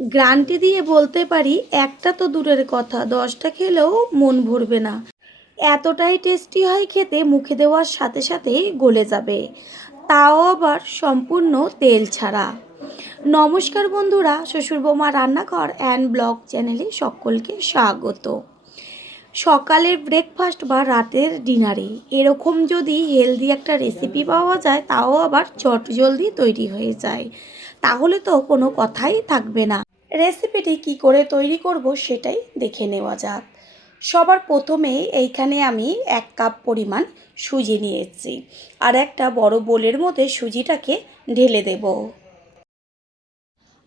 Guarantee দিয়ে বলতে পারি একটা তো দূরের কথা, 10টা খেলেও মন ভরবে না। এতটাই টেস্টি হয় খেতে, মুখে দেওয়ার সাথে সাথেই গলে যাবে, তাও আবার সম্পূর্ণ তেল ছাড়া। নমস্কার বন্ধুরা, শ্বশুর বৌমা রান্নাঘর অ্যান্ড ব্লগ চ্যানেলে সকলকে স্বাগত। সকালের ব্রেকফাস্ট বা রাতের ডিনারে এরকম যদি হেলদি একটা রেসিপি পাওয়া যায়, তাও আবার চটজলদি তৈরি হয়ে যায়, তাহলে তো কোনো কথাই থাকবে না। রেসিপিটি কি করে তৈরি করব সেটাই দেখে নেওয়া যাক। সবার প্রথমেই এইখানে আমি 1 কাপ পরিমাণ সুজি নিয়েছি, আর একটা বড় বোলের মধ্যে সুজিটাকে ঢেলে দেব।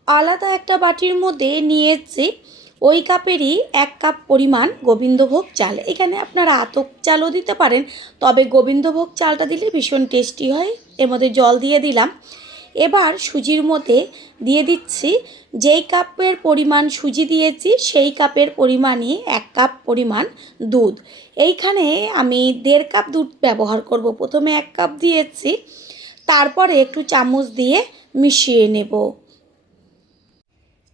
আলাদা একটা বাটির মধ্যে নিয়েছি ওই কাপেরই 1 কাপ পরিমাণ গোবিন্দভোগ চাল। এখানে আপনারা আতপ চালও দিতে পারেন, তবে গোবিন্দভোগ চালটা দিলে ভীষণ টেস্টি হয়। এর মধ্যে জল দিয়ে দিলাম। এবার সুজির মধ্যে দিয়ে দিচ্ছি, যেই কাপের পরিমাণ সুজি দিয়েছি সেই কাপের পরিমাণই 1 কাপ পরিমাণ দুধ। এইখানে আমি 1.5 কাপ দুধ ব্যবহার করব। প্রথমে 1 কাপ দিয়েছি, তারপরে একটু চামচ দিয়ে মিশিয়ে নেব।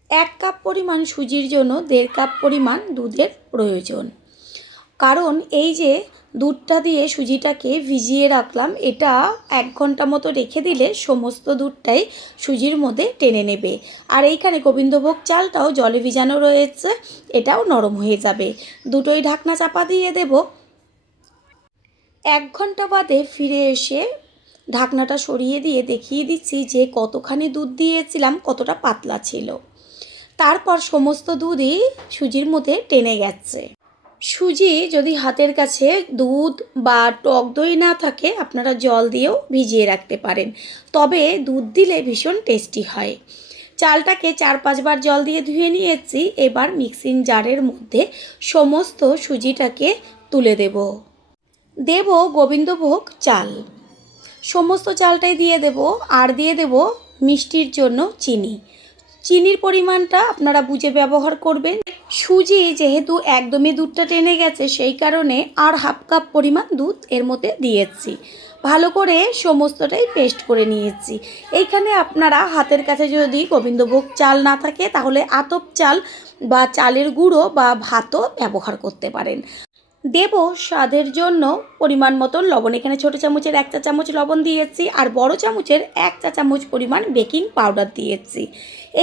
1 কাপ পরিমাণ সুজির জন্য 1.5 কাপ পরিমাণ দুধের প্রয়োজন। কারণ এই যে দুধটা দিয়ে সুজিটাকে ভিজিয়ে রাখলাম, এটা 1 ঘন্টা মতো রেখে দিলে সমস্ত দুধটাই সুজির মধ্যে টেনে নেবে। আর এইখানে গোবিন্দভোগ চালটাও জলে ভিজানো রয়েছে, এটাও নরম হয়ে যাবে। দুটোই ঢাকনা চাপা দিয়ে দেব। 1 ঘন্টা বাদে ফিরে এসে ঢাকনাটা সরিয়ে দিয়ে দেখিয়ে দিচ্ছি যে কতখানি দুধ দিয়েছিলাম, কতটা পাতলা ছিল। তারপর সমস্ত দুধই সুজির মধ্যে টেনে গেছে। সুজি যদি হাতের কাছে দুধ বা টক দই না থাকে, আপনারা জল দিয়েও ভিজিয়ে রাখতে পারেন, তবে দুধ দিলে ভীষণ টেস্টি হয়। চালটাকে 4-5 বার জল দিয়ে ধুয়ে নিয়েছি। এবার মিক্সিং জারের মধ্যে সমস্ত সুজিটাকে তুলে দেব। গোবিন্দভোগ চাল, সমস্ত চালটাই দিয়ে দেব। আর দিয়ে দেব মিষ্টির জন্য চিনি। চিনির পরিমাণটা আপনারা বুঝে ব্যবহার করবেন। সুজি যেহেতু একদমই দুধটা টেনে গেছে, সেই কারণে আর 1/2 কাপ পরিমাণ দুধ এর মধ্যে দিয়েছি। ভালো করে সমস্তটাই পেস্ট করে নিয়েছি। এইখানে আপনারা হাতের কাছে যদি গোবিন্দভোগ চাল না থাকে, তাহলে আতপ চাল বা চালের গুঁড়ো বা ভাতও ব্যবহার করতে পারেন। দেব স্বাদের জন্য পরিমাণ মতন লবণ। এখানে ছোটো চামচের 1 চা চামচ লবণ দিয়েছি, আর বড় চামচের 1 চা চামচ পরিমাণ বেকিং পাউডার দিয়েছি।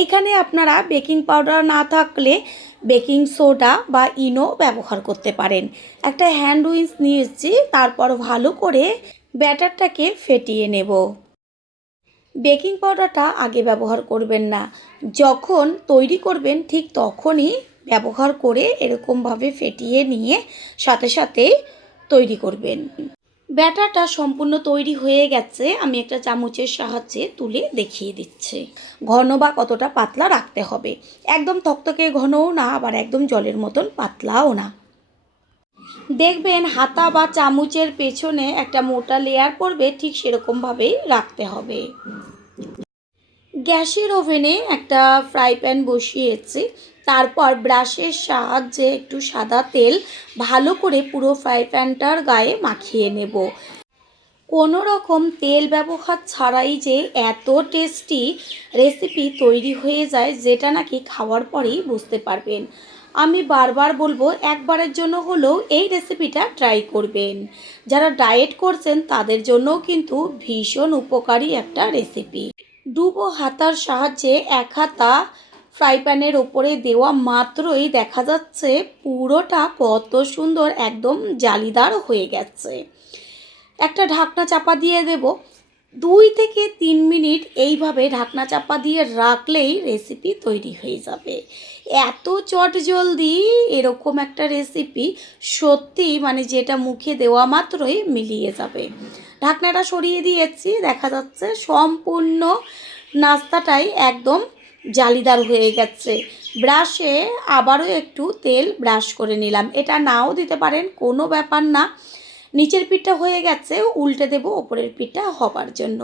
এইখানে আপনারা বেকিং পাউডার না থাকলে বেকিং সোডা বা ইনো ব্যবহার করতে পারেন। একটা হ্যান্ড উইস্ক নিয়েছি, তারপর ভালো করে ব্যাটারটাকে ফেটিয়ে নেব। বেকিং পাউডারটা আগে ব্যবহার করবেন না, যখন তৈরি করবেন ঠিক তখনই ব্যবহার করে এরকমভাবে ফেটিয়ে নিয়ে সাথে সাথে তৈরি করবেন। ব্যাটারটা সম্পূর্ণ তৈরি হয়ে গেছে। আমি একটা চামচের সাহায্যে তুলে দেখিয়ে দিচ্ছি ঘন বা কতটা পাতলা রাখতে হবে। একদম থকথকে ঘনও না, আবার একদম জলের মতন পাতলাও না। দেখবেন হাতা বা চামচের পেছনে একটা মোটা লেয়ার পড়বে, ঠিক সেরকমভাবেই রাখতে হবে। গ্যাসের ওভেনে একটা ফ্রাই প্যান বসিয়েছি, তারপর ব্রাশের সাহায্যে একটু সাদা তেল ভালো করে পুরো ফ্রাই প্যানটার গায়ে মাখিয়ে নেব। কোনো রকম তেল ব্যবহার ছাড়াই যে এত টেস্টি রেসিপি তৈরি হয়ে যায়, যেটা নাকি খাওয়ার পরেই বুঝতে পারবেন। আমি বারবার বলবো, একবারের জন্য হলেও এই রেসিপিটা ট্রাই করবেন। যারা ডায়েট করছেন তাদের জন্যও কিন্তু ভীষণ উপকারী একটা রেসিপি। ডুবো হাতার সাহায্যে 1 হাতা ফ্রাই প্যানের ওপরে দেওয়া মাত্রই দেখা যাচ্ছে পুরোটা কত সুন্দর একদম জালিদার হয়ে গেছে। একটা ঢাকনা চাপা দিয়ে দেব। 2 থেকে 3 মিনিট এইভাবে ঢাকনা চাপা দিয়ে রাখলেই রেসিপি তৈরি হয়ে যাবে। এত চটজলদি এরকম একটা রেসিপি সত্যি, মানে যেটা মুখে দেওয়া মাত্রই মিলিয়ে যাবে। ঢাকনাটা সরিয়ে দিয়েছি, দেখা যাচ্ছে সম্পূর্ণ নাস্তাটাই একদম জালিদার হয়ে গেছে। ব্রাশে আবারও একটু তেল ব্রাশ করে নিলাম। এটা নাও দিতে পারেন, কোনো ব্যাপার না। নিচের পিঠটা হয়ে গেছে, উল্টে দেব ওপরের পিঠটা হবার জন্য।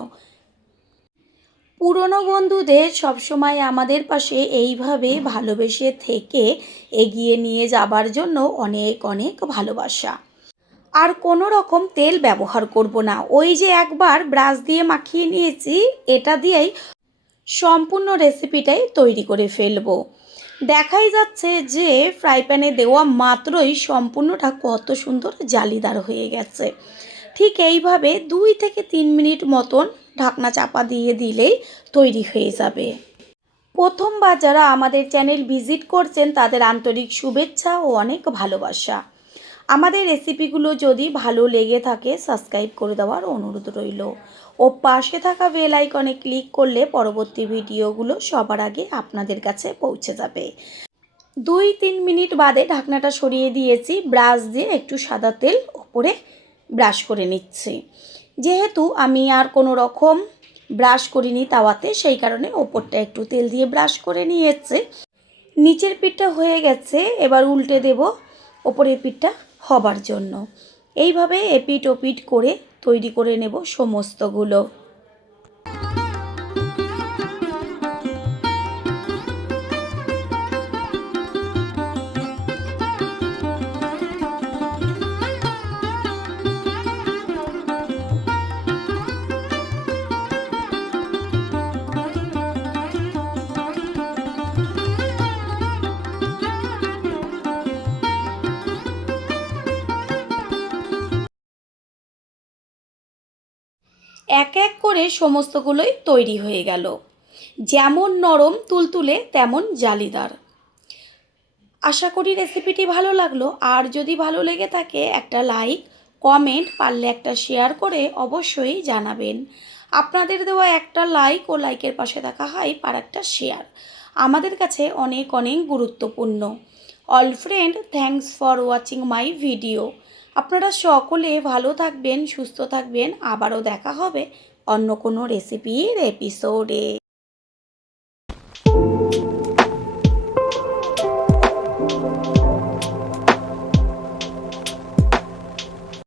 পুরনো বন্ধুদের সবসময় আমাদের পাশে এইভাবে ভালোবেসে থেকে এগিয়ে নিয়ে যাবার জন্য অনেক অনেক ভালোবাসা। আর কোনো রকম তেল ব্যবহার করব না। ওই যে একবার ব্রাশ দিয়ে মাখিয়ে নিয়েছি, এটা দিয়েই সম্পূর্ণ রেসিপিটাই তৈরি করে ফেলবো। দেখাই যাচ্ছে যে ফ্রাই প্যানে দেওয়া মাত্রই সম্পূর্ণটা কত সুন্দর জালিদার হয়ে গেছে। ঠিক এইভাবে 2 থেকে 3 মিনিট মতন ঢাকনা চাপা দিয়ে দিলেই তৈরি হয়ে যাবে। প্রথমবার যারা আমাদের চ্যানেল ভিজিট করছেন তাদের আন্তরিক শুভেচ্ছা ও অনেক ভালোবাসা। আমাদের রেসিপিগুলো যদি ভালো লেগে থাকে সাবস্ক্রাইব করে দেওয়ার অনুরোধ রইল ও পাশে থাকা বেল আইকনে ক্লিক করলে পরবর্তী ভিডিওগুলো সবার আগে আপনাদের কাছে পৌঁছে যাবে। 2-3 মিনিট বাদে ঢাকনাটা সরিয়ে দিয়েছি, ব্রাশ দিয়ে একটু সাদা তেল ওপরে ব্রাশ করে নিচ্ছি। যেহেতু আমি আর কোনো রকম ব্রাশ করিনি তাওয়াতে, সেই কারণে ওপরটা একটু তেল দিয়ে ব্রাশ করে নিয়েছে। নিচের পিঠটা হয়ে গেছে, এবার উল্টে দেব ওপরের পিঠটা হবার জন্য। এইভাবে এপিট ওপিট করে তৈরি করে নেব সমস্তগুলো। এক এক করে সমস্তগুলোই তৈরি হয়ে গেল। যেমন নরম তুলতুলে তেমন জালিদার। আশা করি রেসিপিটি ভালো লাগলো। আর যদি ভালো লেগে থাকে একটা লাইক, কমেন্ট, পারলে একটা শেয়ার করে অবশ্যই জানাবেন। আপনাদের দেওয়া একটা লাইক ও লাইকের পাশে থাকা হাইপ আর একটা শেয়ার আমাদের কাছে অনেক অনেক গুরুত্বপূর্ণ। All friend, thanks for watching my video. আপনারা সকলে ভালো থাকবেন, সুস্থ থাকবেন। আবারও দেখা হবে অন্য কোনো রেসিপির এপিসোডে।